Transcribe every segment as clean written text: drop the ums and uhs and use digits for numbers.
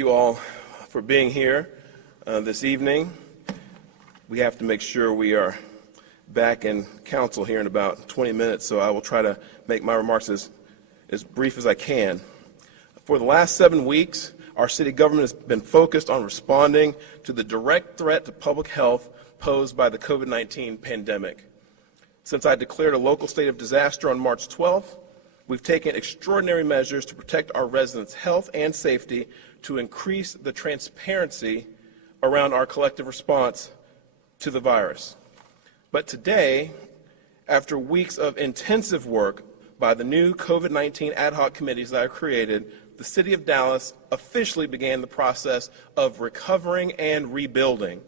you all for being here this evening. We have to make sure we are back in council here in about 20 minutes, so I will try to make my remarks as brief as I can. For the last 7 weeks, our city government has been focused on responding to the direct threat to public health posed by the COVID-19 pandemic. Since I declared a local state of disaster on March 12th, we've taken extraordinary measures to protect our residents' health and safety, to increase the transparency around our collective response to the virus. But today, after weeks of intensive work by the new COVID-19 ad hoc committees that I created, the City of Dallas officially began the process of recovering and rebuilding.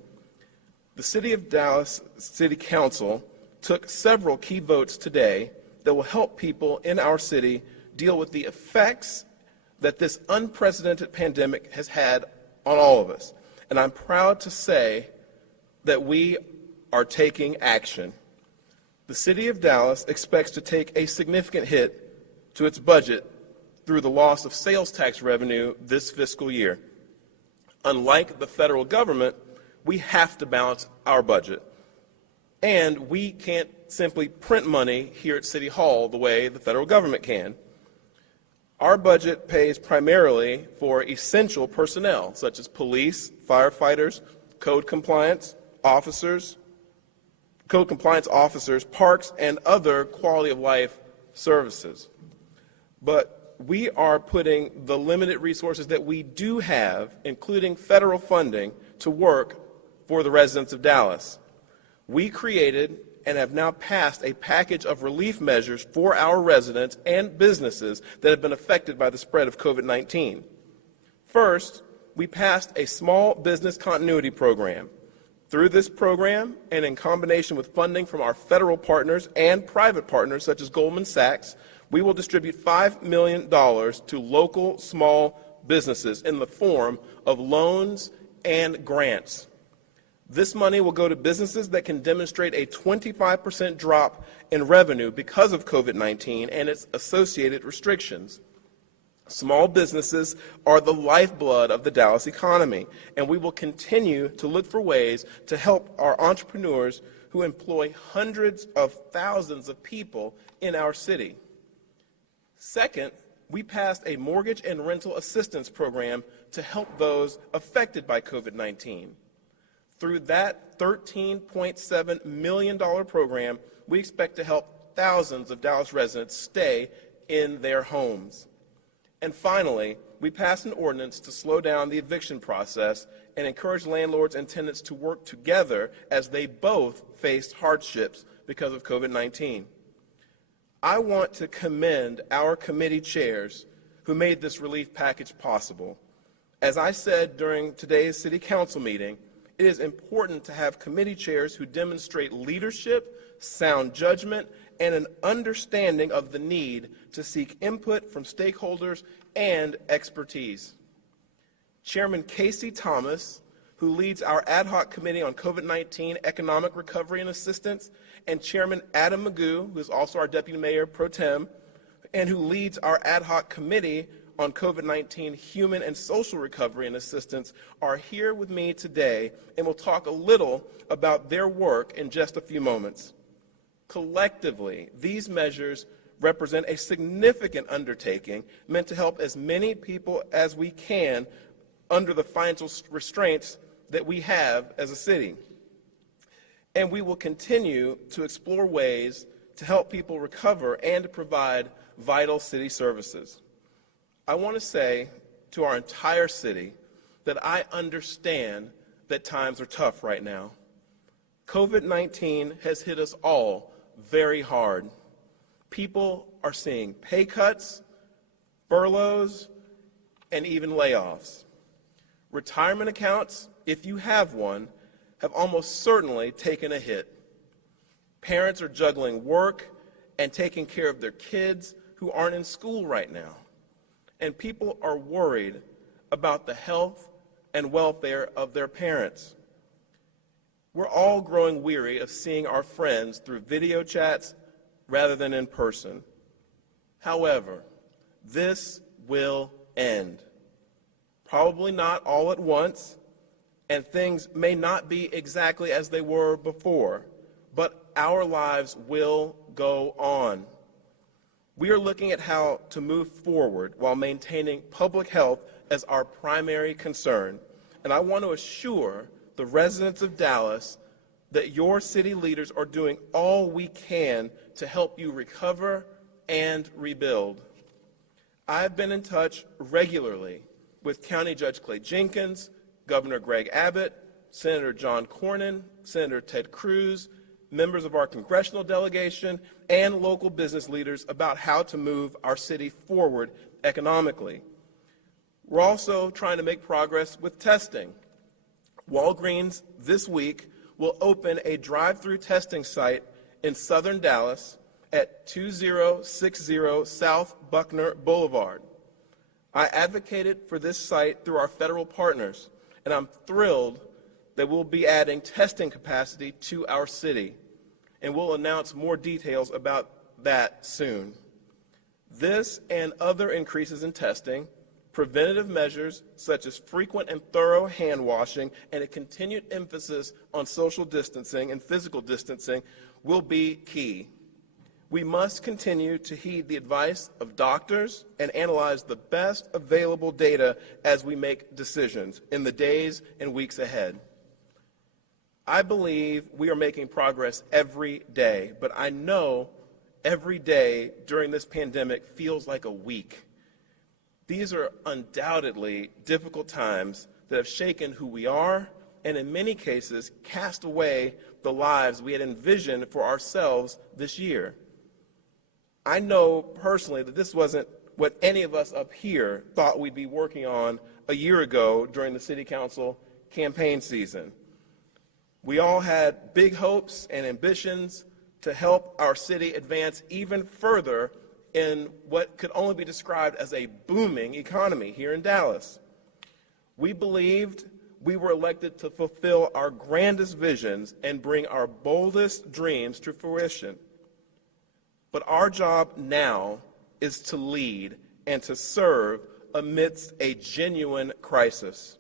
The City of Dallas City Council took several key votes today that will help people in our city deal with the effects that this unprecedented pandemic has had on all of us. And I'm proud to say that we are taking action. The City of Dallas expects to take a significant hit to its budget through the loss of sales tax revenue this fiscal year. Unlike the federal government, we have to balance our budget. And we can't simply print money here at City Hall the way the federal government can. Our budget pays primarily for essential personnel, such as police, firefighters, code compliance officers, parks, and other quality of life services. But we are putting the limited resources that we do have, including federal funding, to work for the residents of Dallas. We created and have now passed a package of relief measures for our residents and businesses that have been affected by the spread of COVID-19. First, we passed a small business continuity program. Through this program, and in combination with funding from our federal partners and private partners such as Goldman Sachs, we will distribute $5 million to local small businesses in the form of loans and grants. This money will go to businesses that can demonstrate a 25% drop in revenue because of COVID-19 and its associated restrictions. Small businesses are the lifeblood of the Dallas economy, and we will continue to look for ways to help our entrepreneurs who employ hundreds of thousands of people in our city. Second, we passed a mortgage and rental assistance program to help those affected by COVID-19. Through that $13.7 million program, we expect to help thousands of Dallas residents stay in their homes. And finally, we passed an ordinance to slow down the eviction process and encourage landlords and tenants to work together as they both faced hardships because of COVID-19. I want to commend our committee chairs who made this relief package possible. As I said during today's City Council meeting, it is important to have committee chairs who demonstrate leadership, sound judgment, and an understanding of the need to seek input from stakeholders and expertise. Chairman Casey Thomas, who leads our ad hoc committee on COVID-19 economic recovery and assistance, and Chairman Adam Magoo, who is also our Deputy Mayor Pro Tem, and who leads our ad hoc committee on COVID-19 human and social recovery and assistance, are here with me today and will talk a little about their work in just a few moments. Collectively, these measures represent a significant undertaking meant to help as many people as we can under the financial restraints that we have as a city. And we will continue to explore ways to help people recover and to provide vital city services. I want to say to our entire city that I understand that times are tough right now. COVID-19 has hit us all very hard. People are seeing pay cuts, furloughs, and even layoffs. Retirement accounts, if you have one, have almost certainly taken a hit. Parents are juggling work and taking care of their kids who aren't in school right now. And people are worried about the health and welfare of their parents. We're all growing weary of seeing our friends through video chats rather than in person. However, this will end. probably not all at once, and things may not be exactly as they were before, but our lives will go on. We are looking at how to move forward while maintaining public health as our primary concern, and I want to assure the residents of Dallas that your city leaders are doing all we can to help you recover and rebuild. I've been in touch regularly with County Judge Clay Jenkins, Governor Greg Abbott, Senator John Cornyn, Senator Ted Cruz, members of our congressional delegation, and local business leaders about how to move our city forward economically. We're also trying to make progress with testing. Walgreens this week will open a drive-through testing site in southern Dallas at 2060 South Buckner Boulevard. I advocated for this site through our federal partners, and I'm thrilled that we'll be adding testing capacity to our city, and we'll announce more details about that soon. This and other increases in testing, preventative measures such as frequent and thorough hand washing, and a continued emphasis on social distancing and physical distancing will be key. We must continue to heed the advice of doctors and analyze the best available data as we make decisions in the days and weeks ahead. I believe we are making progress every day, but I know every day during this pandemic feels like a week. These are undoubtedly difficult times that have shaken who we are and in many cases cast away the lives we had envisioned for ourselves this year. I know personally that this wasn't what any of us up here thought we'd be working on a year ago during the City Council campaign season. We all had big hopes and ambitions to help our city advance even further in what could only be described as a booming economy here in Dallas. We believed we were elected to fulfill our grandest visions and bring our boldest dreams to fruition. But our job now is to lead and to serve amidst a genuine crisis.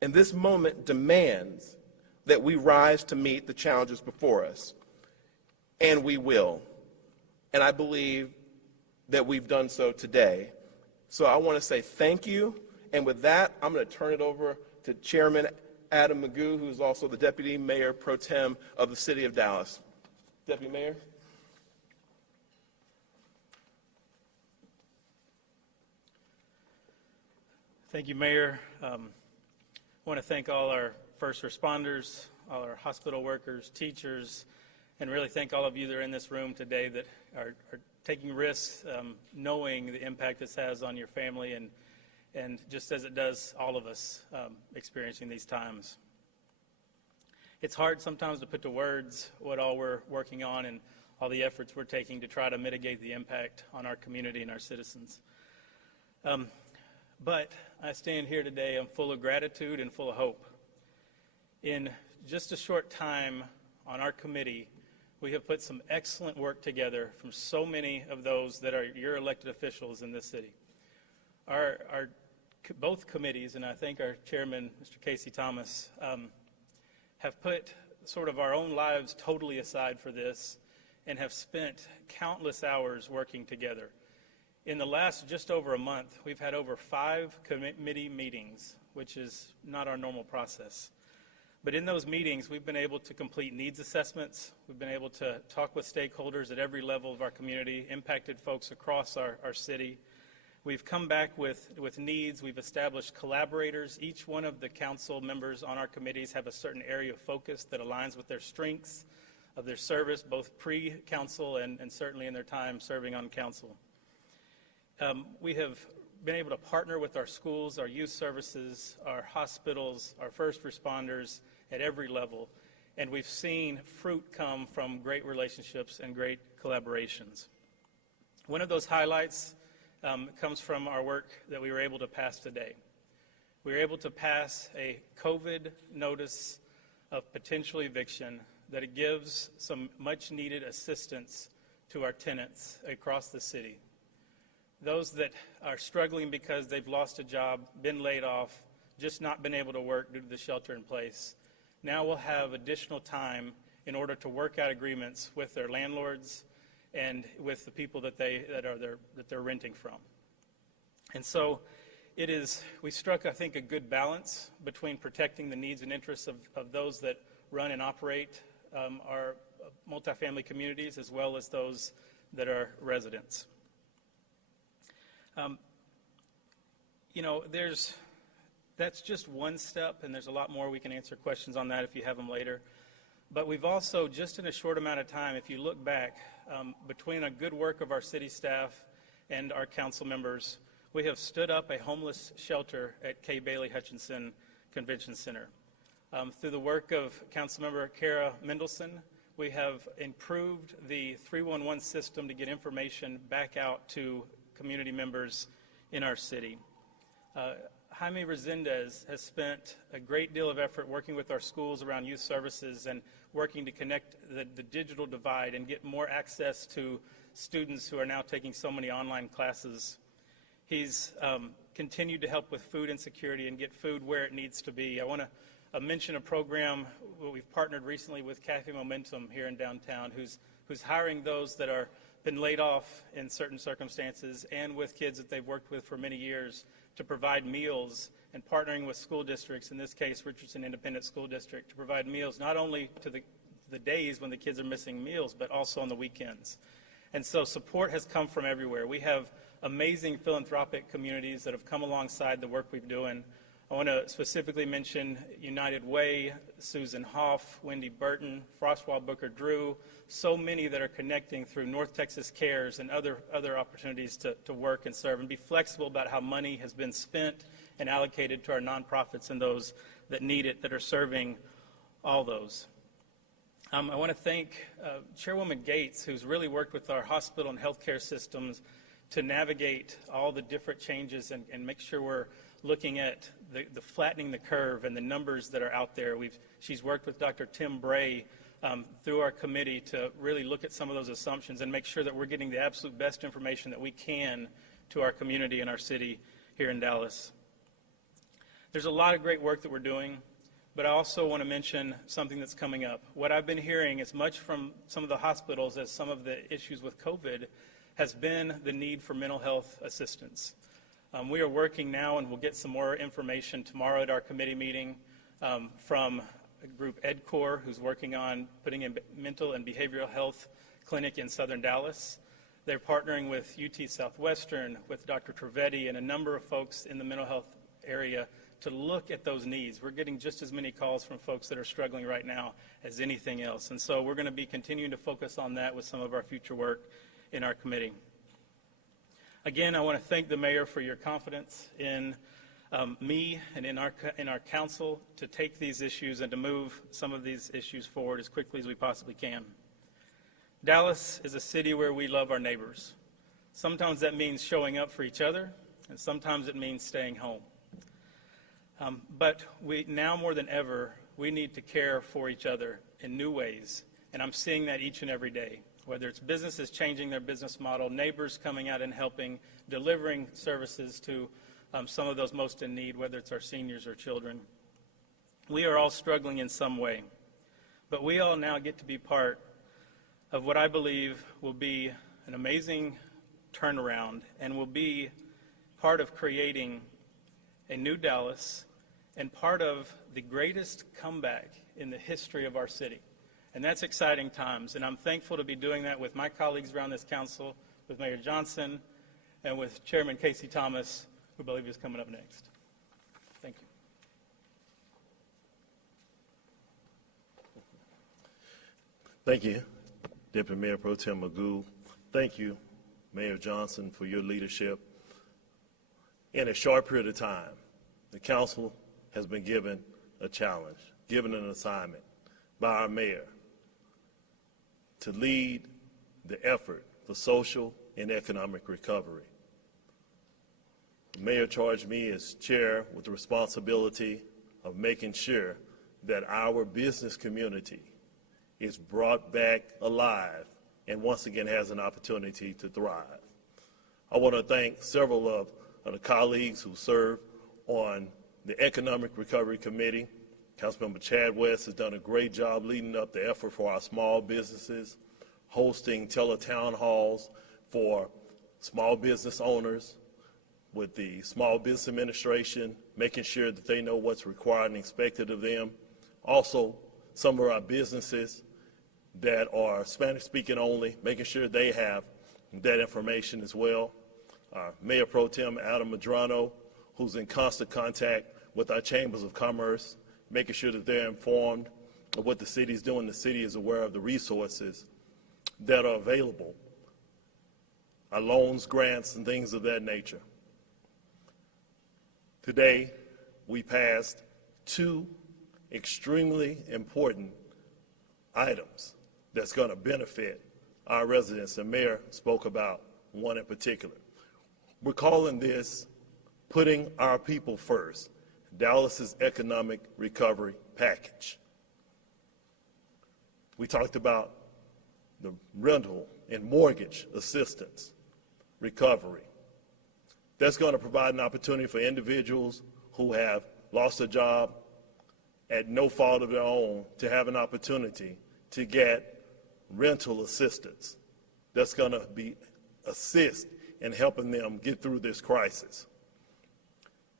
And this moment demands that we rise to meet the challenges before us. And we will. And I believe that we've done so today. So I want to say thank you. And with that, I'm going to turn it over to Chairman Adam Magoo, who's also the Deputy Mayor Pro Tem of the City of Dallas. Deputy Mayor. Thank you, Mayor. I want to thank all our first responders, all our hospital workers, teachers, and really thank all of you that are in this room today that are taking risks, knowing the impact this has on your family and just as it does all of us experiencing these times. It's hard sometimes to put to words what all we're working on and all the efforts we're taking to try to mitigate the impact on our community and our citizens. But I stand here today, I'm full of gratitude and full of hope. In just a short time on our committee, we have put some excellent work together from so many of those that are your elected officials in this city. Both committees, and I thank our chairman, Mr. Casey Thomas, have put sort of our own lives totally aside for this and have spent countless hours working together. In the last just over a month, we've had over 5 committee meetings, which is not our normal process. But in those meetings, we've been able to complete needs assessments. We've been able to talk with stakeholders at every level of our community, impacted folks across our city. We've come back with needs. We've established collaborators. Each one of the council members on our committees have a certain area of focus that aligns with their strengths of their service, both pre-council and certainly in their time serving on council. We have been able to partner with our schools, our youth services, our hospitals, our first responders at every level, and we've seen fruit come from great relationships and great collaborations. One of those highlights comes from our work that we were able to pass today. We were able to pass a COVID notice of potential eviction that it gives some much needed assistance to our tenants across the city. those that are struggling because they've lost a job, been laid off, just not been able to work due to the shelter in place, now will have additional time in order to work out agreements with their landlords and with the people that they're renting from. And so we struck, I think, a good balance between protecting the needs and interests of those that run and operate our multifamily communities, as well as those that are residents. That's just one step, and there's a lot more. We can answer questions on that if you have them later. But we've also, just in a short amount of time, if you look back, between a good work of our city staff and our council members, we have stood up a homeless shelter at K. Bailey Hutchinson Convention Center. Through the work of Councilmember Kara Mendelson, we have improved the 311 system to get information back out to community members in our city. Jaime Resendez has spent a great deal of effort working with our schools around youth services and working to connect the digital divide and get more access to students who are now taking so many online classes. He's continued to help with food insecurity and get food where it needs to be. I want to mention a program where we've partnered recently with Cafe Momentum here in downtown, who's hiring those that are been laid off in certain circumstances and with kids that they've worked with for many years to provide meals, and partnering with school districts, in this case Richardson Independent School District, to provide meals not only to the days when the kids are missing meals, but also on the weekends. And so support has come from everywhere. We have amazing philanthropic communities that have come alongside the work we've doing. I want to specifically mention United Way, Susan Hoff, Wendy Burton, Frostwall Booker Drew, so many that are connecting through North Texas Cares and other opportunities to work and serve and be flexible about how money has been spent and allocated to our nonprofits and those that need it, that are serving all those. I want to thank Chairwoman Gates, who's really worked with our hospital and healthcare systems to navigate all the different changes and make sure we're looking at the flattening the curve and the numbers that are out there. She's worked with Dr. Tim Bray through our committee to really look at some of those assumptions and make sure that we're getting the absolute best information that we can to our community and our city here in Dallas. There's a lot of great work that we're doing, but I also want to mention something that's coming up. What I've been hearing as much from some of the hospitals as some of the issues with COVID has been the need for mental health assistance. We are working now, and we'll get some more information tomorrow at our committee meeting from a group EdCore, who's working on putting in mental and behavioral health clinic in southern Dallas. They're partnering with UT Southwestern, with Dr. Trivedi, and a number of folks in the mental health area to look at those needs. We're getting just as many calls from folks that are struggling right now as anything else. And so we're going to be continuing to focus on that with some of our future work in our committee. Again, I want to thank the mayor for your confidence in me and in our council to take these issues and to move some of these issues forward as quickly as we possibly can. Dallas is a city where we love our neighbors. Sometimes that means showing up for each other, and sometimes it means staying home. But now more than ever, we need to care for each other in new ways, and I'm seeing that each and every day. Whether it's businesses changing their business model, neighbors coming out and helping, delivering services to some of those most in need, whether it's our seniors or children. We are all struggling in some way, but we all now get to be part of what I believe will be an amazing turnaround and will be part of creating a new Dallas and part of the greatest comeback in the history of our city. And that's exciting times, and I'm thankful to be doing that with my colleagues around this council, with Mayor Johnson, and with Chairman Casey Thomas, who I believe is coming up next. Thank you. Thank you, Deputy Mayor Pro Tem Magoo. Thank you, Mayor Johnson, for your leadership. In a short period of time, the council has been given a challenge, given an assignment by our mayor to lead the effort for social and economic recovery. The mayor charged me as chair with the responsibility of making sure that our business community is brought back alive and once again has an opportunity to thrive. I want to thank several of the colleagues who serve on the Economic Recovery Committee. Councilmember Chad West has done a great job leading up the effort for our small businesses, hosting teletown halls for small business owners with the Small Business Administration, making sure that they know what's required and expected of them. Also, some of our businesses that are Spanish-speaking only, making sure they have that information as well. Mayor Pro Tem Adam Madrano, who's in constant contact with our chambers of commerce, making sure that they're informed of what the city is doing. The city is aware of the resources that are available, our loans, grants, and things of that nature. Today, we passed two extremely important items that's going to benefit our residents. The mayor spoke about one in particular. We're calling this Putting Our People First, Dallas's Economic Recovery Package. We talked about the rental and mortgage assistance recovery. That's going to provide an opportunity for individuals who have lost a job at no fault of their own to have an opportunity to get rental assistance. That's going to be assist in helping them get through this crisis.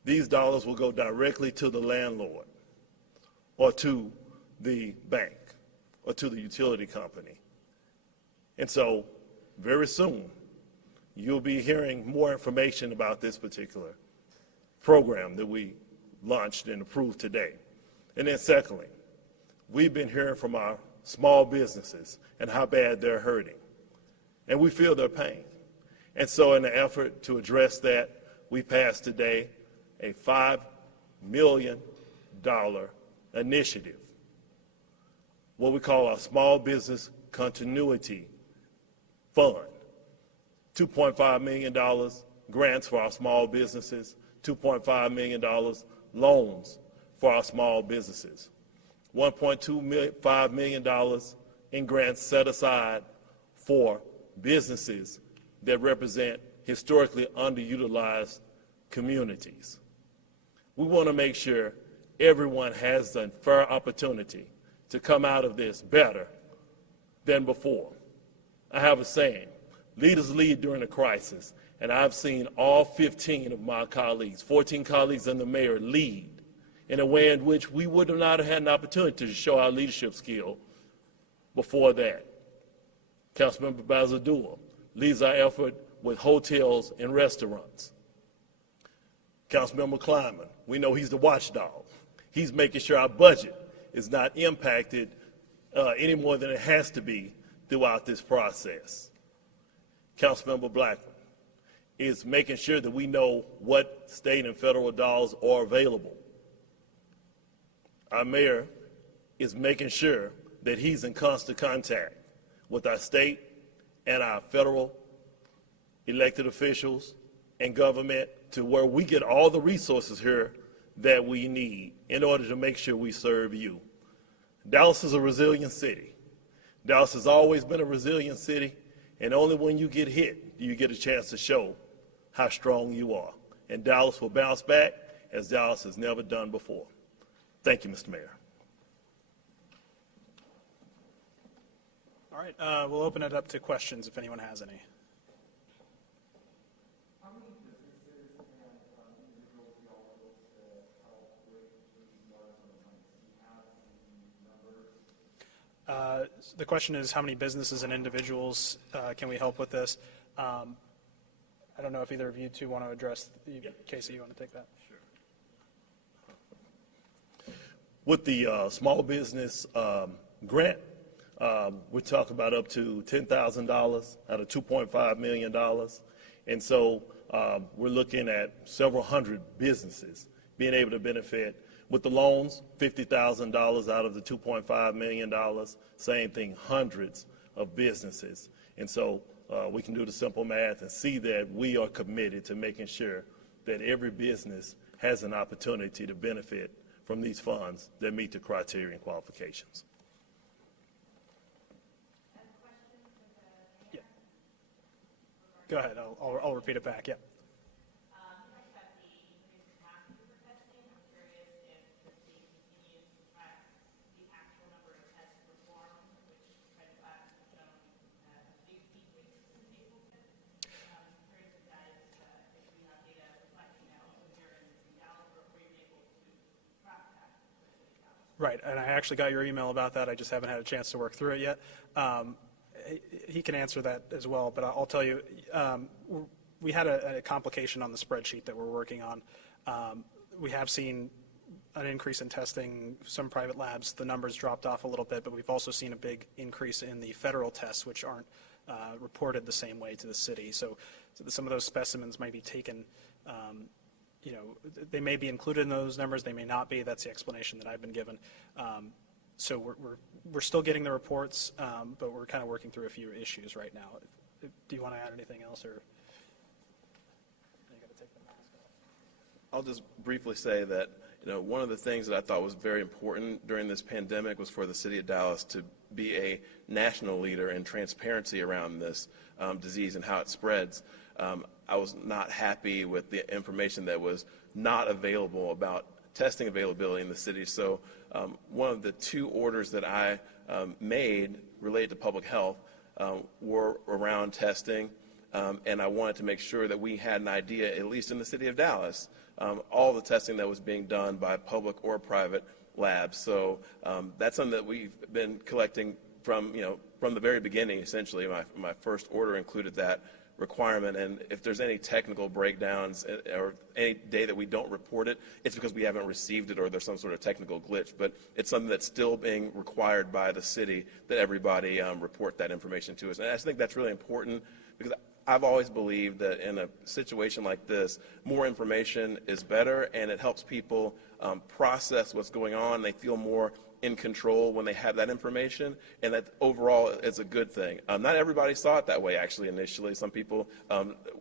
These dollars will go directly to the landlord or to the bank or to the utility company. And so very soon, you'll be hearing more information about this particular program that we launched and approved today. And then secondly, we've been hearing from our small businesses and how bad they're hurting. And we feel their pain. And so in an effort to address that, we passed today a $5 million initiative, what we call our Small Business Continuity Fund. $2.5 million grants for our small businesses, $2.5 million loans for our small businesses, $1.25 million in grants set aside for businesses that represent historically underutilized communities. We want to make sure everyone has a fair opportunity to come out of this better than before. I have a saying, leaders lead during a crisis, and I've seen all 15 of my colleagues, 14 colleagues and the mayor, lead in a way in which we would not have had an opportunity to show our leadership skill before that. Councilmember Bazadua leads our effort with hotels and restaurants. Councilmember Kleiman, we know he's the watchdog. He's making sure our budget is not impacted any more than it has to be throughout this process. Councilmember Blackman is making sure that we know what state and federal dollars are available. Our mayor is making sure that he's in constant contact with our state and our federal elected officials and government to where we get all the resources here that we need in order to make sure we serve you. Dallas is a resilient city. Dallas has always been a resilient city, and only when you get hit do you get a chance to show how strong you are. And Dallas will bounce back as Dallas has never done before. Thank you, Mr. Mayor. All right, we'll open it up to questions if anyone has any. The question is, how many businesses and individuals can we help with this? I don't know if either of you two want to address. Casey, you want to take that? Sure. With the small business grant, we're talking about up to $10,000 out of $2.5 million. And so we're looking at several hundred businesses being able to benefit. With the loans, $50,000 out of the $2.5 million, same thing, hundreds of businesses. And so we can do the simple math and see that we are committed to making sure that every business has an opportunity to benefit from these funds that meet the criteria and qualifications. Go ahead. I'll repeat it back. Yeah. Right, and I actually got your email about that. I just haven't had a chance to work through it yet. He can answer that as well, but I'll tell you, we had a complication on the spreadsheet that we're working on. We have seen an increase in testing. Some private labs, the numbers dropped off a little bit, but we've also seen a big increase in the federal tests, which aren't reported the same way to the city. So some of those specimens might be taken, they may be included in those numbers, they may not be. That's the explanation that I've been given. So we're still getting the reports, but we're kind of working through a few issues right now. Do you want to add anything else, or? I'll just briefly say that one of the things that I thought was very important during this pandemic was for the city of Dallas to be a national leader in transparency around this disease and how it spreads. I was not happy with the information that was not available about testing availability in the city. So one of the 2 orders that I made related to public health were around testing, and I wanted to make sure that we had an idea, at least in the city of Dallas, all the testing that was being done by public or private labs. So that's something that we've been collecting from the very beginning. Essentially, my first order included that requirement, and if there's any technical breakdowns or any day that we don't report it, it's because we haven't received it or there's some sort of technical glitch. But it's something that's still being required by the city that everybody report that information to us. And I just think that's really important, because I've always believed that in a situation like this, more information is better, and it helps people process what's going on. They feel more in control when they have that information, and that overall is a good thing. Not everybody saw it that way, actually, initially. Some people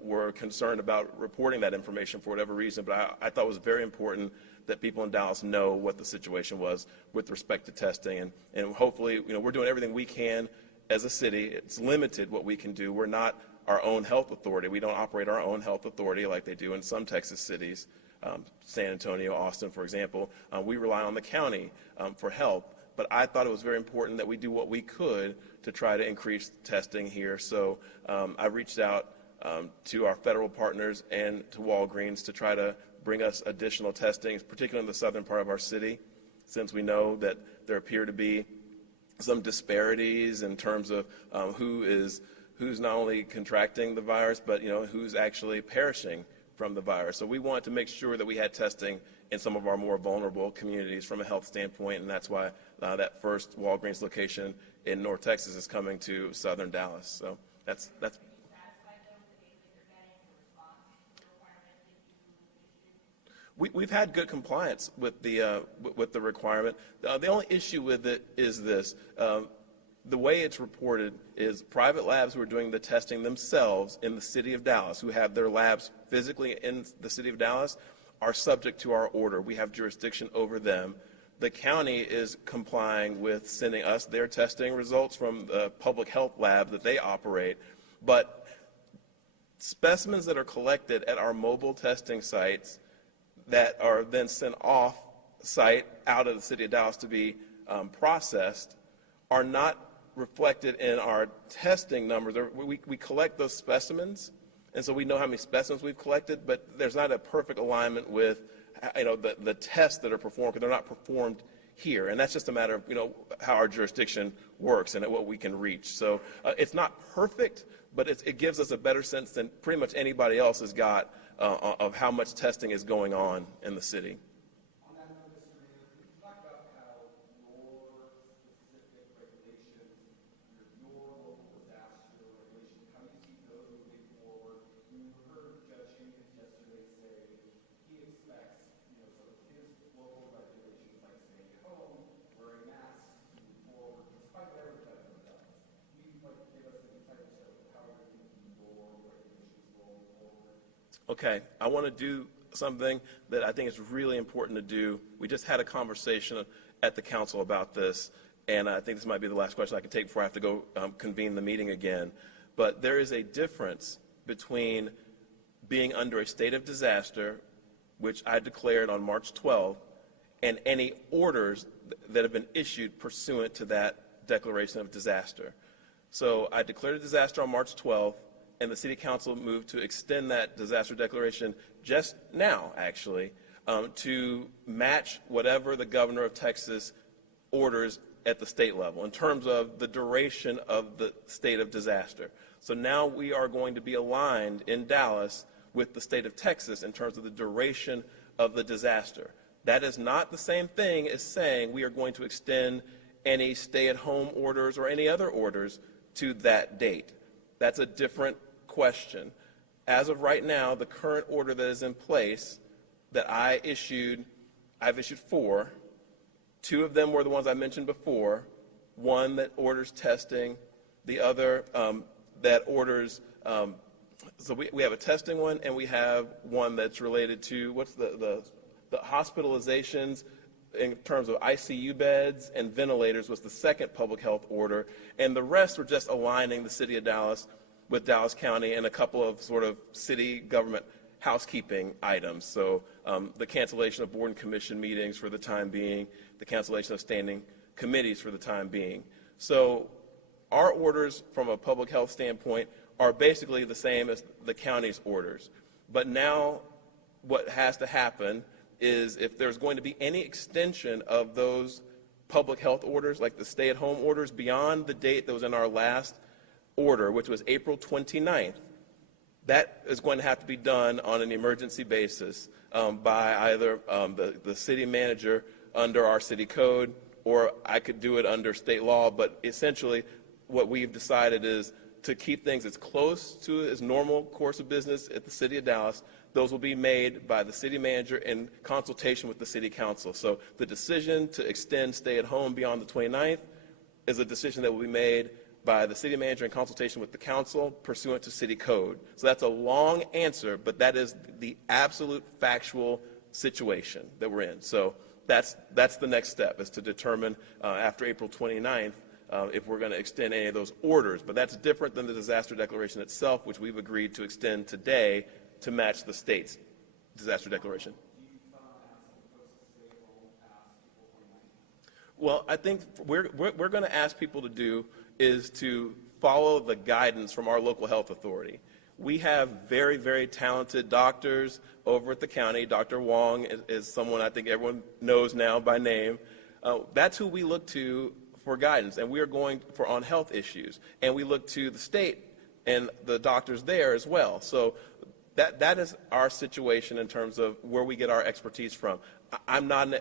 were concerned about reporting that information for whatever reason, but I thought it was very important that people in Dallas know what the situation was with respect to testing, and hopefully, we're doing everything we can as a city. It's limited what we can do. We're not our own health authority. We don't operate our own health authority like they do in some Texas cities. San Antonio, Austin, for example. We rely on the county for help, but I thought it was very important that we do what we could to try to increase testing here. So I reached out to our federal partners and to Walgreens to try to bring us additional testing, particularly in the southern part of our city, since we know that there appear to be some disparities in terms of who's not only contracting the virus, but who's actually perishing from the virus. So we wanted to make sure that we had testing in some of our more vulnerable communities from a health standpoint, and that's why that first Walgreens location in North Texas is coming to southern Dallas. So that's. We've had good compliance with the requirement. The only issue with it is this. The way it's reported is private labs who are doing the testing themselves in the city of Dallas, who have their labs physically in the city of Dallas, are subject to our order. We have jurisdiction over them. The county is complying with sending us their testing results from the public health lab that they operate. But specimens that are collected at our mobile testing sites that are then sent off site out of the city of Dallas to be processed are not reflected in our testing numbers. We collect those specimens, and so we know how many specimens we've collected, but there's not a perfect alignment with the tests that are performed, because they're not performed here. And that's just a matter of how our jurisdiction works and at what we can reach. So it's not perfect, but it gives us a better sense than pretty much anybody else has got of how much testing is going on in the city. Okay, I want to do something that I think is really important to do. We just had a conversation at the council about this, and I think this might be the last question I can take before I have to go convene the meeting again. But there is a difference between being under a state of disaster, which I declared on March 12th, and any orders that have been issued pursuant to that declaration of disaster. So I declared a disaster on March 12th, and the City Council moved to extend that disaster declaration just now, actually, to match whatever the governor of Texas orders at the state level in terms of the duration of the state of disaster. So now we are going to be aligned in Dallas with the state of Texas in terms of the duration of the disaster. That is not the same thing as saying we are going to extend any stay-at-home orders or any other orders to that date. That's a different question. As of right now, the current order that is in place that I've issued 4. 2 of them were the ones I mentioned before. One that orders testing, the other that orders, so we have a testing one, and we have one that's related to, what's the hospitalizations in terms of ICU beds and ventilators was the second public health order, and the rest were just aligning the city of Dallas with Dallas County and a couple of sort of city government housekeeping items. So the cancellation of board and commission meetings for the time being, the cancellation of standing committees for the time being. So our orders from a public health standpoint are basically the same as the county's orders. But now what has to happen is if there's going to be any extension of those public health orders, like the stay-at-home orders, beyond the date that was in our last order, which was April 29th, that is going to have to be done on an emergency basis by either the city manager under our city code, or I could do it under state law. But essentially what we've decided is to keep things as close to as normal course of business at the city of Dallas. Those will be made by the city manager in consultation with the city council. So the decision to extend stay-at-home beyond the 29th is a decision that will be made by the city manager in consultation with the council pursuant to city code. So that's a long answer, but that is the absolute factual situation that we're in. So that's the next step, is to determine after April 29th if we're going to extend any of those orders. But that's different than the disaster declaration itself, which we've agreed to extend today to match the state's disaster declaration. Well, I think we're going to ask people to do is to follow the guidance from our local health authority. We have very, very talented doctors over at the county. Dr. Wong is someone I think everyone knows now by name. That's who we look to for guidance, and we are going for on health issues. And we look to the state and the doctors there as well. So that is our situation in terms of where we get our expertise from. I'm not an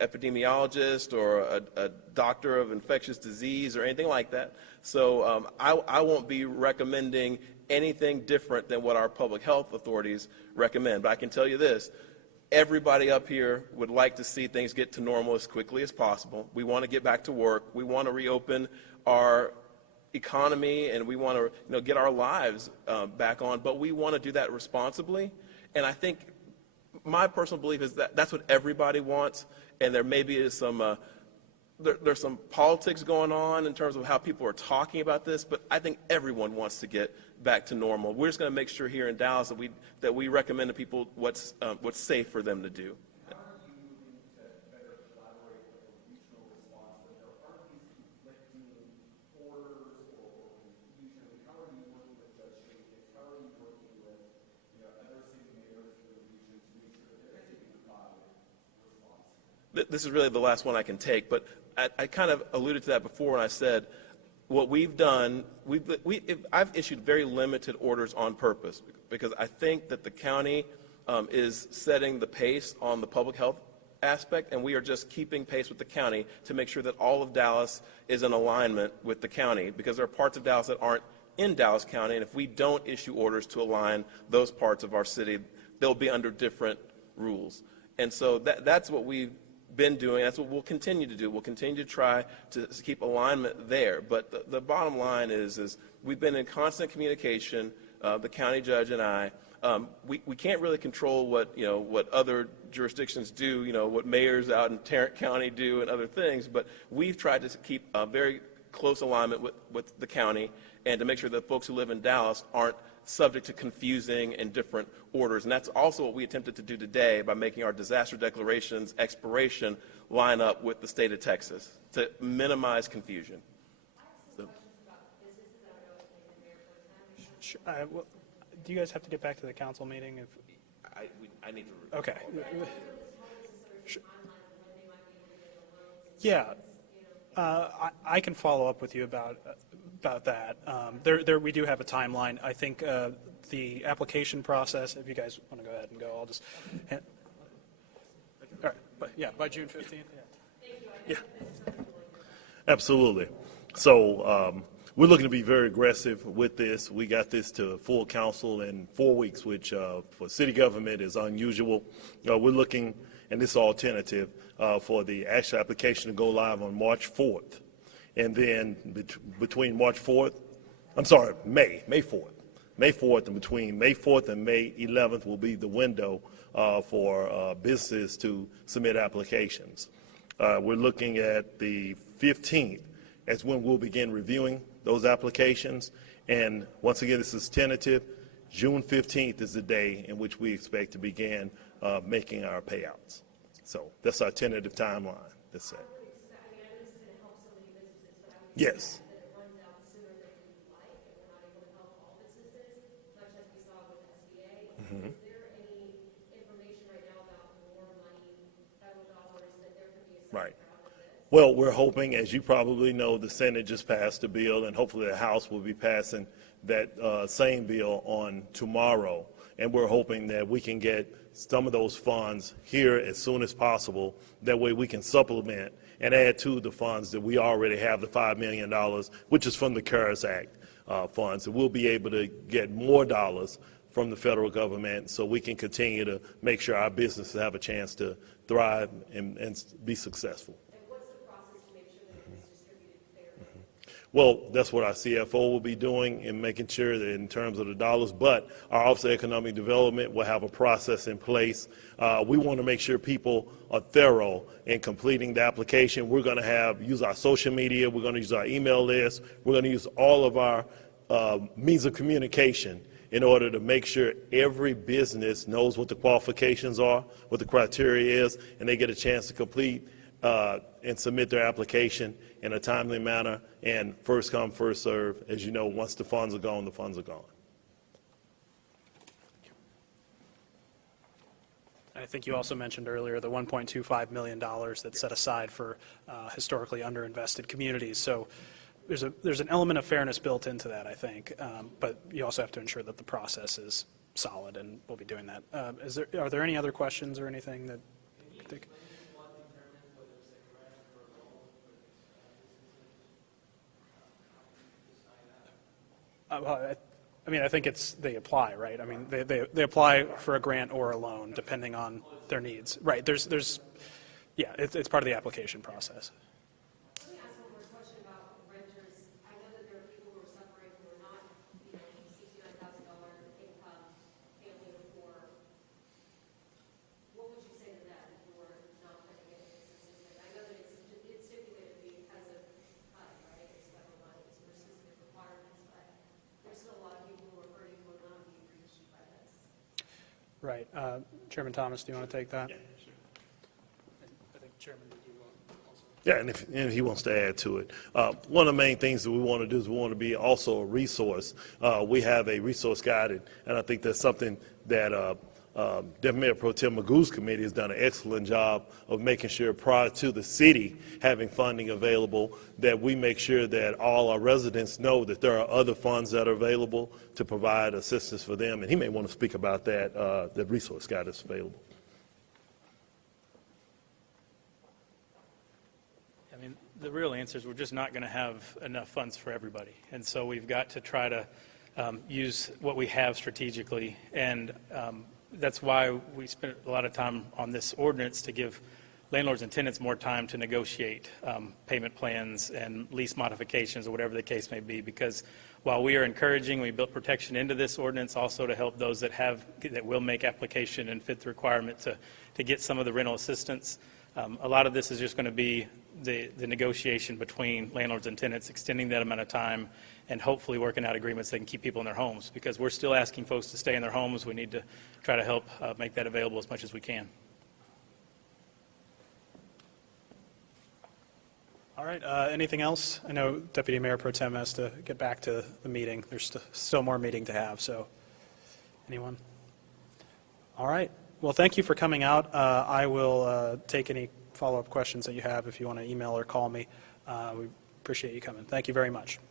epidemiologist or a doctor of infectious disease or anything like that. So I won't be recommending anything different than what our public health authorities recommend. But I can tell you this, everybody up here would like to see things get to normal as quickly as possible. We want to get back to work. We want to reopen our economy, and we want to get our lives back on, but we want to do that responsibly. And I think my personal belief is that that's what everybody wants, and there maybe is some there's some politics going on in terms of how people are talking about this, but I think everyone wants to get back to normal. We're just going to make sure here in Dallas that we recommend to people what's safe for them to do. How are you moving to better collaborate with a regional response? That there aren't these conflicting orders or confusion. How are you working with Judge Shakes? How are you working with other city mayors in the region to make sure that there is a unified response? This is really the last one I can take, but I kind of alluded to that before when I said what we've done, I've issued very limited orders on purpose because I think that the county is setting the pace on the public health aspect, and we are just keeping pace with the county to make sure that all of Dallas is in alignment with the county, because there are parts of Dallas that aren't in Dallas County, and if we don't issue orders to align those parts of our city, they'll be under different rules. And so that's what we've been doing. That's what we'll continue to do. We'll continue to try to keep alignment there. But the bottom line is we've been in constant communication, the county judge and I. We can't really control what other jurisdictions do, what mayors out in Tarrant County do and other things, but we've tried to keep a very close alignment with the county and to make sure that folks who live in Dallas aren't subject to confusing and different orders. And that's also what we attempted to do today by making our disaster declarations expiration line up with the state of Texas to minimize confusion. Sure, well, do you guys have to get back to the council meeting? I need to. Okay. Sure. Yeah, I can follow up with you about that. We do have a timeline. I think the application process, if you guys want to go ahead and go, I'll just. All right, but yeah, by June 15th. Yeah, absolutely. So we're looking to be very aggressive with this. We got this to full council in 4 weeks, which for city government is unusual. We're looking, and this is all tentative, for the actual application to go live on March 4th. And then between May 4th. May 4th, and between May 4th and May 11th will be the window for businesses to submit applications. We're looking at the 15th as when we'll begin reviewing those applications. And once again, this is tentative. June 15th is the day in which we expect to begin making our payouts. So that's our tentative timeline. That's it. Yes. Is there any information right now about more money, federal dollars, that there could be a Right. second round of this? Well, we're hoping, as you probably know, the Senate just passed a bill, and hopefully the House will be passing that same bill on tomorrow. And we're hoping that we can get some of those funds here as soon as possible. That way we can supplement and add to the funds that we already have, the $5 million, which is from the CARES Act funds. And we'll be able to get more dollars from the federal government so we can continue to make sure our businesses have a chance to thrive and be successful. And what's the process to make sure that it's distributed fairly? Well, that's what our CFO will be doing in making sure that in terms of the dollars, but our Office of Economic Development will have a process in place. We want to make sure people are thorough in completing the application. We're going to use our social media. We're going to use our email list. We're going to use all of our means of communication in order to make sure every business knows what the qualifications are, what the criteria is, and they get a chance to complete and submit their application in a timely manner, and first come, first serve. As you know, once the funds are gone, the funds are gone. I think you also mentioned earlier the $1.25 million that's set aside for historically underinvested communities. So there's an element of fairness built into that, I think, but you also have to ensure that the process is solid, and we'll be doing that. Are there any other questions or anything that you think? I mean, I think they apply, right? I mean, they apply for a grant or a loan depending on their needs. Right, yeah, it's part of the application process. Let me ask one more question about renters. I know that there are people who are suffering who are not, $69,000 income, family of four. What would you say to them who are not going to get this assistance? I know that it's stipulated because of HUD, right? It's federal money, so there's specific requirements, but there's still a lot of people who are hurting who are not being reached by this. Right. Chairman Thomas, do you want to take that? Yeah, sure. I think Chairman, did you also? Yeah, and if he wants to add to it. One of the main things that we want to do is we want to be also a resource. We have a resource guide, and I think that's something that Deputy Mayor Pro Tem Magoo's committee has done an excellent job of making sure prior to the city having funding available that we make sure that all our residents know that there are other funds that are available to provide assistance for them. And he may want to speak about that, the resource guide that's available. I mean, the real answer is we're just not going to have enough funds for everybody. And so we've got to try to use what we have strategically. And that's why we spent a lot of time on this ordinance to give landlords and tenants more time to negotiate payment plans and lease modifications or whatever the case may be. Because while we are encouraging, we built protection into this ordinance also to help those that will make application and fit the requirement to get some of the rental assistance. A lot of this is just going to be the negotiation between landlords and tenants, extending that amount of time and hopefully working out agreements that can keep people in their homes, because we're still asking folks to stay in their homes. We need to try to help make that available as much as we can. All right, anything else? I know Deputy Mayor Pro Tem has to get back to the meeting. There's still more meeting to have, so anyone? All right, well, thank you for coming out. I will take any follow-up questions that you have if you want to email or call me. We appreciate you coming. Thank you very much.